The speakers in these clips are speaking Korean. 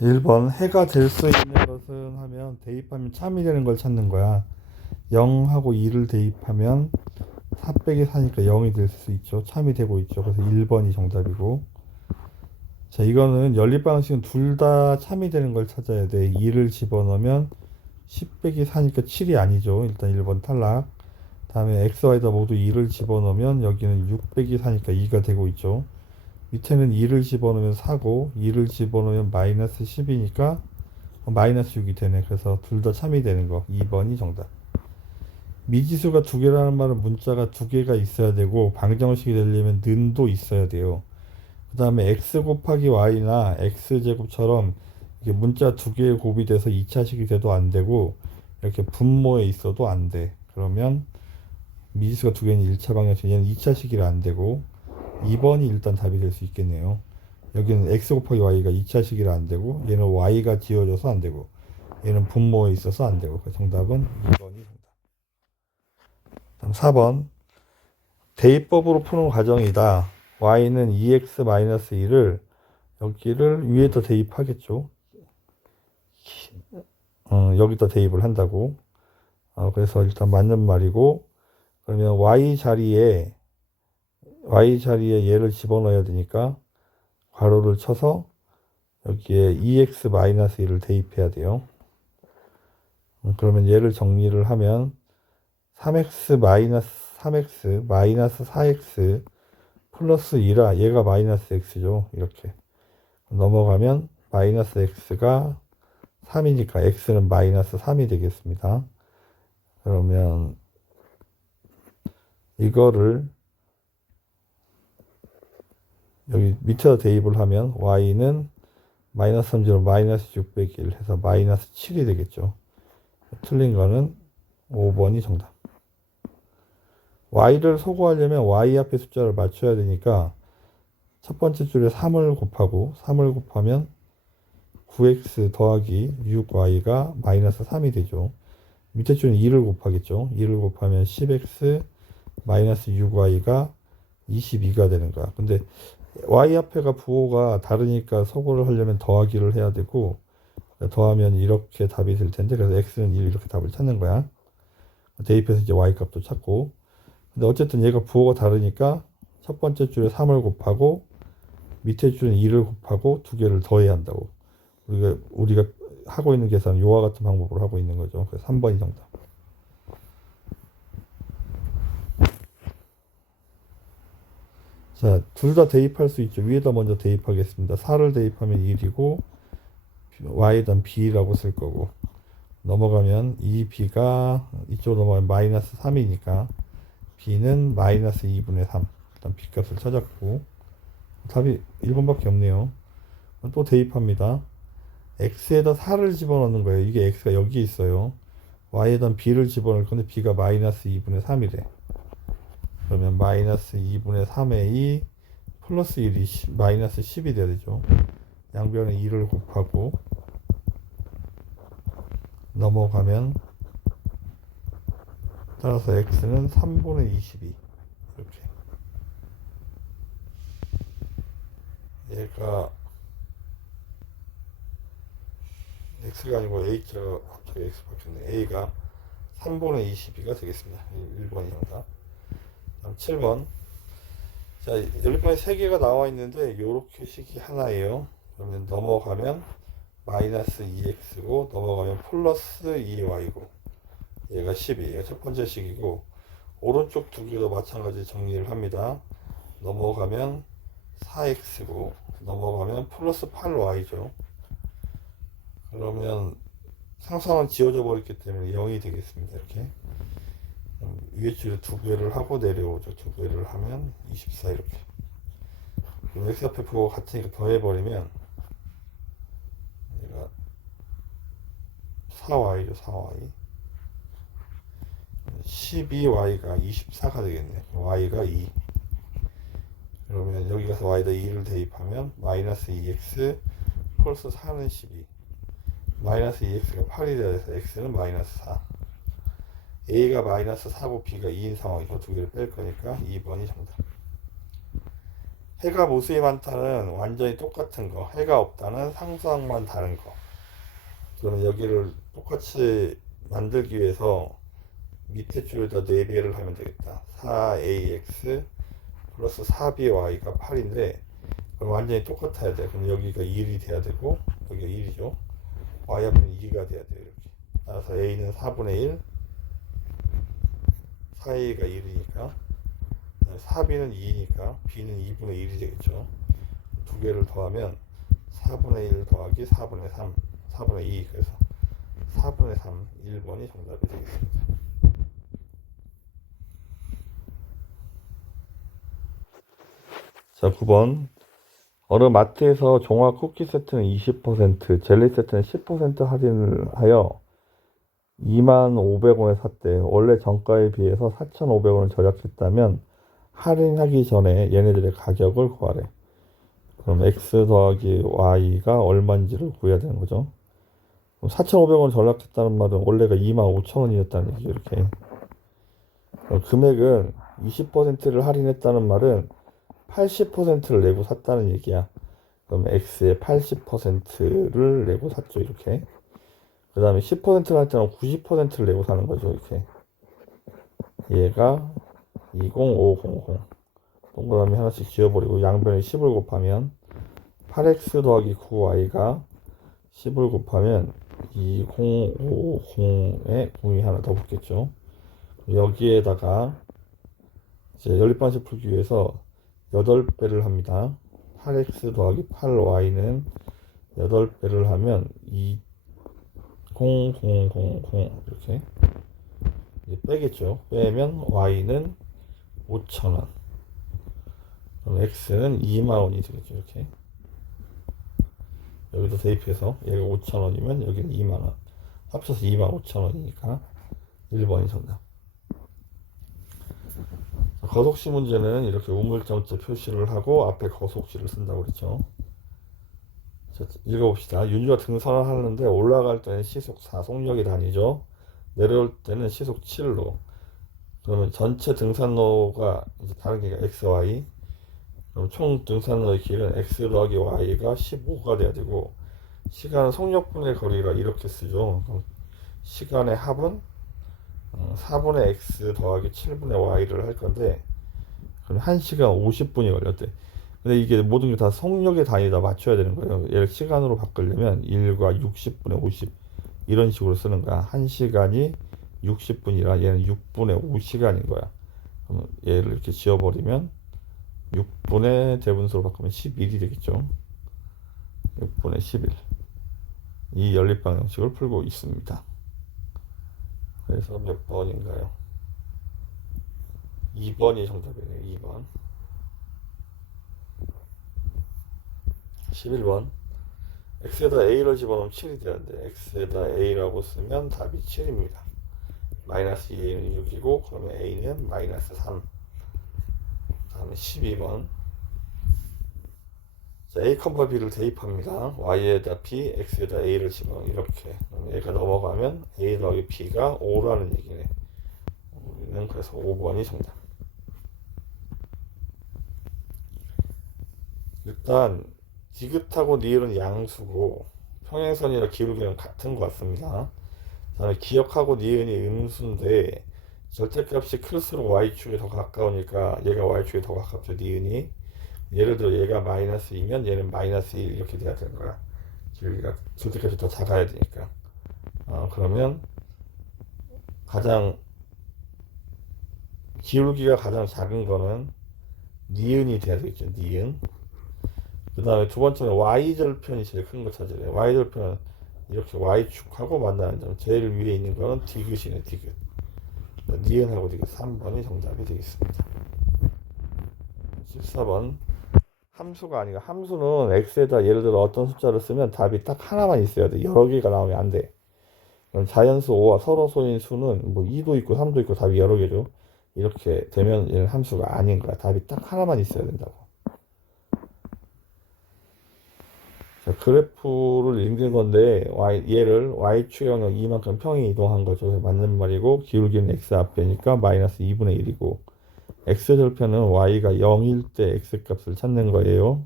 1번 해가 될 수 있는 것은 하면 대입하면 참이 되는 걸 찾는 거야. 0하고 2를 대입하면 4 빼기 4니까 0이 될 수 있죠. 참이 되고 있죠. 그래서 1번이 정답이고. 자, 이거는 연립 방식은 둘 다 참이 되는 걸 찾아야 돼. 2를 집어넣으면 10 빼기 4니까 7이 아니죠. 일단 1번 탈락. 다음에 x, y다 모두 2를 집어넣으면 여기는 6 빼기 4니까 2가 되고 있죠. 밑에는 2를 집어넣으면 4고 2를 집어넣으면 마이너스 10이니까 마이너스 6이 되네. 그래서 둘 다 참이 되는 거 2번이 정답. 미지수가 두 개라는 말은 문자가 두 개가 있어야 되고 방정식이 되려면 는도 있어야 돼요. 그 다음에 x 곱하기 y나 x제곱처럼 이게 문자 두 개의 곱이 돼서 2차식이 돼도 안 되고 이렇게 분모에 있어도 안 돼. 그러면 미지수가 두 개는 1차 방정식, 얘는 2차식이라 안 되고 2번이 일단 답이 될 수 있겠네요. 여기는 x 곱하기 y가 2차식이라 안 되고 얘는 y가 지워져서 안 되고 얘는 분모에 있어서 안 되고 정답은 2번이 정답. 다음 4번 대입법으로 푸는 과정이다. y는 2x-1을 여기를 위에다 대입하겠죠. 여기다 대입을 한다고. 그래서 일단 맞는 말이고 그러면 y 자리에 얘를 집어넣어야 되니까 괄호를 쳐서 여기에 2x-1을 대입해야 돼요. 그러면 얘를 정리를 하면 3x 마이너스 4x 플러스 2라 얘가 마이너스 x죠. 이렇게 넘어가면 마이너스 x가 3이니까 x는 마이너스 3이 되겠습니다. 그러면 이거를 여기 밑에다 대입을 하면 y는 마이너스 3제곱 마이너스 6 빼기 1 해서 마이너스 7이 되겠죠. 틀린 거는 5번이 정답. y를 소거하려면 y 앞에 숫자를 맞춰야 되니까 첫 번째 줄에 3을 곱하면 9x 더하기 6y가 마이너스 3이 되죠. 밑에 줄은 2를 곱하겠죠. 2를 곱하면 10x 마이너스 6y가 22가 되는 거야. 근데 y 앞에가 부호가 다르니까 소거를 하려면 더하기를 해야 되고 더하면 이렇게 답이 될 텐데 그래서 x는 1 이렇게 답을 찾는 거야. 대입해서 이제 y 값도 찾고 근데 어쨌든 얘가 부호가 다르니까 첫 번째 줄에 3을 곱하고 밑에 줄은 2를 곱하고 두 개를 더해야 한다고. 우리가 하고 있는 계산은 요와 같은 방법으로 하고 있는 거죠. 그래서 3번이 정답. 자, 둘 다 대입할 수 있죠. 위에다 먼저 대입하겠습니다. 4를 대입하면 1이고 y에다 b라고 쓸 거고 넘어가면 이 b가 이쪽으로 넘어가면 마이너스 3이니까 b는 마이너스 2분의 3 일단 b값을 찾았고 답이 1번밖에 없네요. 또 대입합니다. x에다 4를 집어넣는 거예요. 이게 x가 여기 있어요. y에다 b를 집어넣을 건데 b가 마이너스 2분의 3이래. 그러면 마이너스 2분의 3의 2 플러스 1이 마이너스 10이 돼야 되죠. 양변에 2를 곱하고 넘어가면 따라서 x는 3분의 22 이렇게 얘가 x가 아니고 a자 갑자기 x 바뀌었네. a가 3분의 22가 되겠습니다. 1번이 정답. 다음 7번 자 연립방에 3개가 나와 있는데 요렇게 식이 하나예요. 그러면 넘어가면 마이너스 2x고 넘어가면 플러스 2y고 얘가 10이에요. 첫 번째 식이고 오른쪽 두 개도 마찬가지 정리를 합니다. 넘어가면 4x고 넘어가면 플러스 8y죠. 그러면 상수항은 지워져 버렸기 때문에 0이 되겠습니다. 이렇게 위에 줄에 두 배를 하고 내려오죠. 두 배를 하면 24 이렇게. 그럼 x 앞에 부호가 같으니까 더해버리면 얘가 4y죠. 4y 12y가 24가 되겠네. y가 2 그러면 여기 가서 y에다 2를 대입하면 마이너스 2x 플러스 4는 12 마이너스 2x가 8이 돼서 x는 마이너스 4 a가 마이너스 4고 b가 2인 상황이고 두 개를 뺄 거니까 2번이 정답. 해가 무수히 많다는 완전히 똑같은 거, 해가 없다는 상수항만 다른 거. 그러면 여기를 똑같이 만들기 위해서 밑에 줄에다 4배를 하면 되겠다. 4ax 플러스 4by가 8인데 그럼 완전히 똑같아야 돼. 그럼 여기가 1이 돼야 되고 여기가 1이죠. y 앞에는 2가 돼야 돼요. 이렇게. 따라서 a는 4분의 1, 4a가 1이니까 4b는 2니까 b는 2분의 1이 되겠죠. 두 개를 더하면 4분의 1 더하기 4분의 3, 4분의 2. 그래서 4분의 3, 1번이 정답이 되겠습니다. 자, 9번. 어느 마트에서 종합 쿠키 세트는 20%, 젤리 세트는 10% 할인을 하여 25,500원에 샀대. 원래 정가에 비해서 4,500원을 절약했다면 할인하기 전에 얘네들의 가격을 구하래. 그럼 x 더하기 y가 얼마인지를 구해야 되는 거죠. 4,500원 절약했다는 말은 원래가 25,000원이었다는 얘기죠. 이렇게. 금액은 20%를 할인했다는 말은 80%를 내고 샀다는 얘기야. 그럼 x의 80%를 내고 샀죠. 이렇게. 그 다음에 10%를 할 때는 90%를 내고 사는 거죠. 이렇게. 얘가 20500. 동그라미 하나씩 지워버리고 양변에 10을 곱하면 8x 더하기 9y가 10을 곱하면 2050에 0이 하나 더 붙겠죠. 여기에다가 이제 연립방식 풀기 위해서 8배를 합니다. 8x 더하기 8y는 8배를 하면 20000 이렇게 이제 빼겠죠. 빼면 y는 5,000원. 그럼 x는 20,000원이 되겠죠. 이렇게 여기도 대입해서 얘가 5,000원이면 여기는 20,000원. 합쳐서 25,000원이니까 1번이 정답. 거속시 문제는 이렇게 우물정자 표시를 하고 앞에 거속시를 쓴다고 그랬죠. 자, 읽어봅시다. 윤주가 등산을 하는데 올라갈 때는 시속 4, 속력이 다니죠. 내려올 때는 시속 7로. 그러면 전체 등산로가 이제 다른 게 x, y. 그럼 총 등산로의 길은 x 더하기 y가 15가 돼야 되고, 시간은 속력분의 거리가 이렇게 쓰죠. 그럼 시간의 합은 4분의 x 더하기 7분의 y를 할 건데, 그럼 1시간 50분이 걸렸대. 근데 이게 모든 게 다 속력의 단위다 맞춰야 되는 거예요. 얘를 시간으로 바꾸려면 1과 60분의 50 이런 식으로 쓰는 거야. 1시간이 60분이라 얘는 6분의 5시간인 거야. 그럼 얘를 이렇게 지워버리면 6분의 대분수로 바꾸면 11이 되겠죠. 6분의 11. 이 연립방정식을 풀고 있습니다. 그래서 몇 번인가요? 2번이 정답이네요. 2번. 11번. x에다 a를 집어넣으면 7이 되는데 x에다 a라고 쓰면 답이 7입니다. 마이너스 2a는 6이고 그러면 a는 마이너스 3. 다음에 12번. 자, a, b를 대입합니다. y에다 b, x에다 a를 집어넣으면 이렇게. 얘가 넘어가면 a 더하기 b가 5라는 얘기네. 우리는 그래서 5번이 정답. 일단 디귿하고 니을은 양수고 평행선이라 기울기는 같은 것 같습니다. 다음에 기역하고 니은이 음수인데 절대값이 클수록 y축에 더 가까우니까 얘가 y축에 더 가깝죠. 니은이. 예를 들어 얘가 마이너스 2면 얘는 마이너스 1 이렇게 돼야 되는 거야. 기울기가 절대값이 더 작아야 되니까. 그러면 가장 기울기가 가장 작은 거는 니은이 돼야 되겠죠. 니은. 그 다음에 두 번째는 y절편이 제일 큰 거 찾으래요. y절편은 이렇게 y축하고 만나는 점. 제일 위에 있는 거는 디귿이네. 디귿. 니은하고 디귿 3번이 정답이 되겠습니다. 14번. 함수가 아니고 함수는 x에다 예를 들어 어떤 숫자를 쓰면 답이 딱 하나만 있어야 돼. 여러 개가 나오면 안 돼. 그럼 자연수 5와 서로소인 수는 뭐 2도 있고 3도 있고 답이 여러 개죠. 이렇게 되면 얘는 함수가 아닌 거야. 답이 딱 하나만 있어야 된다고. 자, 그래프를 읽는 건데 얘를 y축 영역 이만큼 평이 이동한 거죠. 맞는 말이고 기울기는 x 앞에니까 마이너스 2분의 1이고 x절편은 y가 0일 때 x값을 찾는 거예요.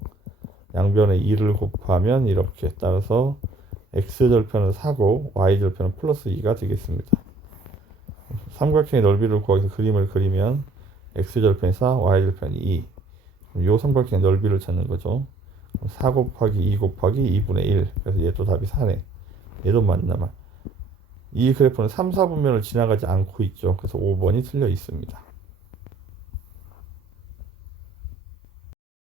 양변에 2를 곱하면 이렇게, 따라서 x절편은 4고 y절편은 플러스 2가 되겠습니다. 삼각형의 넓이를 구하기 위해서 그림을 그리면 x절편이 4, y절편이 2. 요 삼각형의 넓이를 찾는 거죠. 4 곱하기 2 곱하기 2분의 1. 그래서 얘도 답이 4네. 얘도 맞나만. 이 그래프는 3, 4분면을 지나가지 않고 있죠. 그래서 5번이 틀려 있습니다.